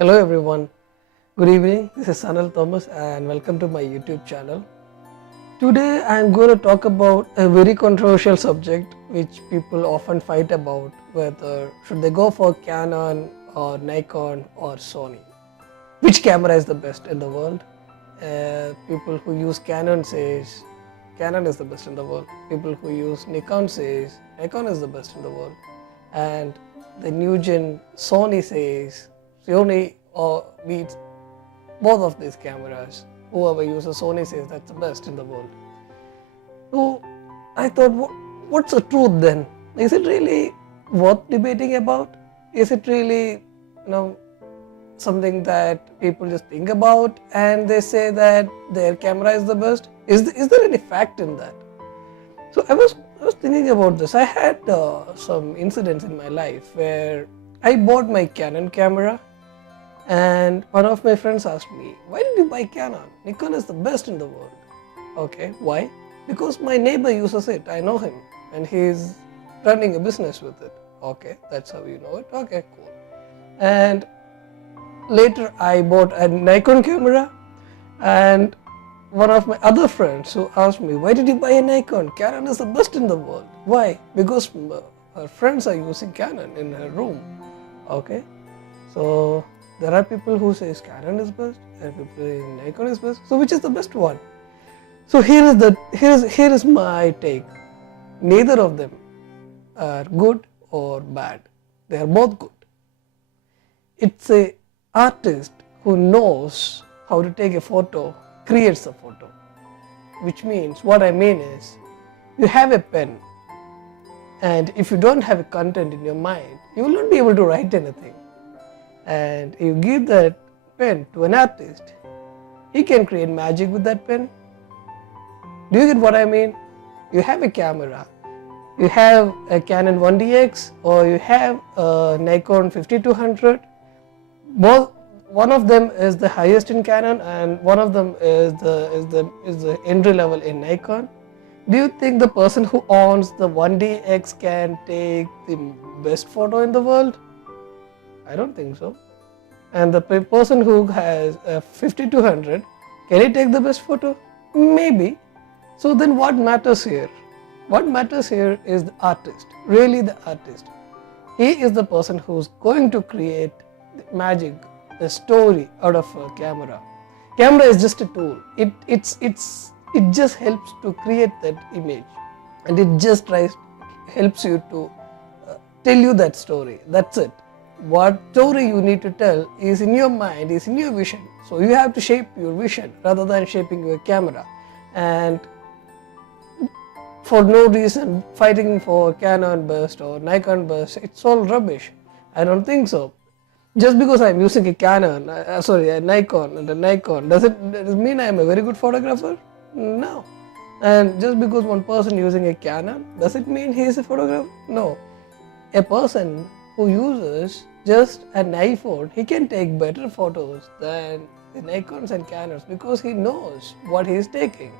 Hello everyone, good evening. This is Sanal Thomas and welcome to my YouTube channel. Today I am going to talk about a very controversial subject which people often fight about, whether should they go for Canon or Nikon or Sony. Which camera is the best in the world? People who use Canon says Canon is the best in the world. People who use Nikon says Nikon is the best in the world. And the new gen Sony says Sony beats both of these cameras. Whoever uses Sony says that's the best in the world. So I thought, what's the truth then? Is it really worth debating about? Is it really, something that people just think about and they say that their camera is the best? Is there any fact in that? So I was thinking about this. I had some incidents in my life where I bought my Canon camera. And one of my friends asked me, why did you buy Canon? Nikon is the best in the world. Okay, why? Because my neighbor uses it. I know him and he's running a business with it. Okay, that's how you know it. Okay, cool. And later I bought a Nikon camera, and one of my other friends who asked me, why did you buy a Nikon? Canon is the best in the world. Why? Because her friends are using Canon in her room. Okay, so there are people who say Canon is best, there are people saying Nikon is best. So which is the best one? So here is my take. Neither of them are good or bad. They are both good. It's a artist who knows how to take a photo, creates a photo. Which means, what I mean is, you have a pen, and if you don't have a content in your mind, you will not be able to write anything. And you give that pen to an artist, he can create magic with that pen. Do you get what I mean? You have a camera, you have a Canon 1DX or you have a Nikon 5200. Both, one of them is the highest in Canon and one of them is the entry level in Nikon. Do you think the person who owns the 1DX can take the best photo in the world? I don't think so. And the person who has a 5200, can he take the best photo? Maybe. So then what matters here? What matters here is the artist, really the artist. He is the person who's going to create the magic, the story out of a camera. Camera is just a tool. It just helps to create that image, and it just helps you to tell you that story. That's it. What story you need to tell is in your mind, is in your vision. So you have to shape your vision rather than shaping your camera. And for no reason fighting for Canon best or Nikon best, it's all rubbish. I don't think so. Just because I'm using a Canon, a Nikon and a Nikon, does it mean I'm a very good photographer? No. And just because one person using a Canon, does it mean he is a photographer? No. A person who uses just an iPhone, he can take better photos than the Nikons and Canons because he knows what he is taking.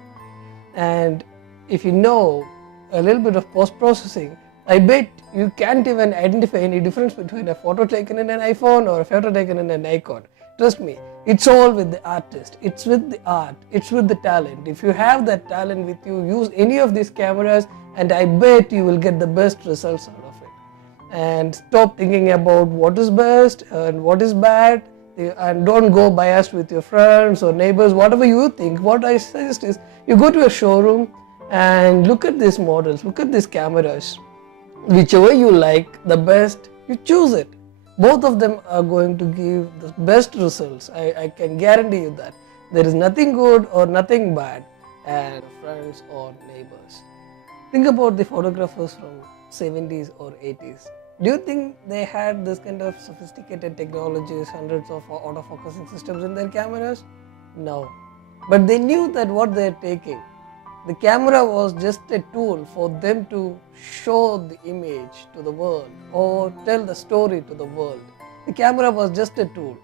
And if you know a little bit of post-processing, I bet you can't even identify any difference between a photo taken in an iPhone or a photo taken in a Nikon. Trust me, it's all with the artist, it's with the art, it's with the talent. If you have that talent with you, use any of these cameras and I bet you will get the best results out of it. And stop thinking about what is best and what is bad, and don't go biased with your friends or neighbors, whatever you think. What I suggest is you go to a showroom and look at these models, look at these cameras. Whichever you like the best, you choose it. Both of them are going to give the best results. I can guarantee you that. There is nothing good or nothing bad, and friends or neighbors. Think about the photographers from 70s or 80s. Do you think they had this kind of sophisticated technologies, hundreds of autofocusing systems in their cameras? No. But they knew that what they're taking, the camera was just a tool for them to show the image to the world or tell the story to the world. The camera was just a tool.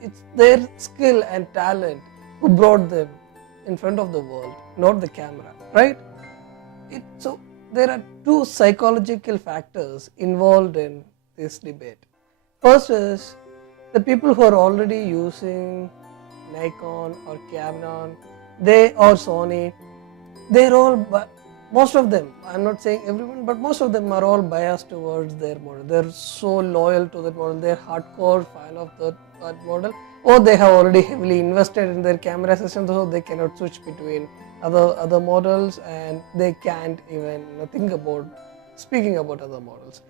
It's their skill and talent who brought them in front of the world, not the camera, right? So there are two psychological factors involved in this debate. First is The people who are already using Nikon or Canon, they or Sony, they're all, most of them, I'm not saying everyone, but most of them are all biased towards their model. They're so loyal to that model, they're hardcore fan of that model, or they have already heavily invested in their camera system, so they cannot switch between other models, and they can't even think about speaking about other models.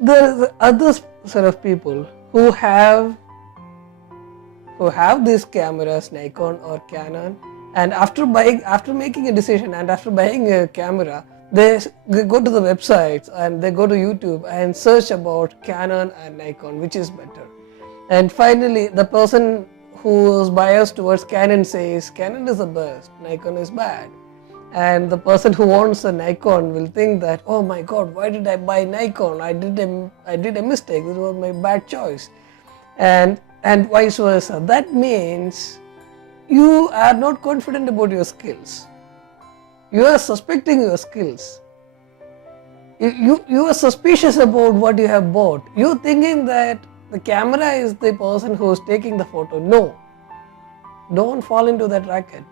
There's other set of people who have these cameras, Nikon or Canon, and after making a decision and after buying a camera, they go to the websites and they go to YouTube and search about Canon and Nikon, which is better. And finally, the person who is biased towards Canon says Canon is the best, Nikon is bad. And the person who wants a Nikon will think that, oh my god, why did I buy Nikon? I did a mistake, this was my bad choice. And vice versa. That means you are not confident about your skills. You are suspecting your skills. You are suspicious about what you have bought. You are thinking that the camera is the person who is taking the photo. No. Don't fall into that racket.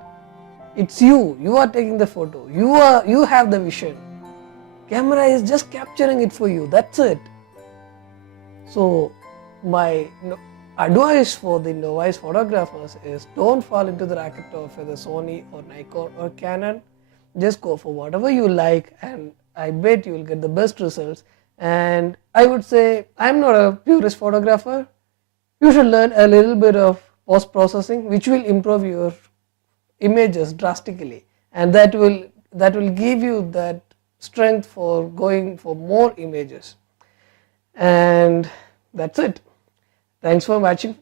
It's you. You are taking the photo. You have the vision. Camera is just capturing it for you. That's it. So my advice for the novice photographers is don't fall into the racket of either Sony or Nikon or Canon. Just go for whatever you like, and I bet you will get the best results. And I would say, I'm not a purist photographer. You should learn a little bit of post processing, which will improve your images drastically, and that will give you that strength for going for more images. And that's it. Thanks for watching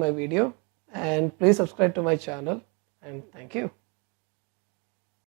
my video, and please subscribe to my channel, and thank you.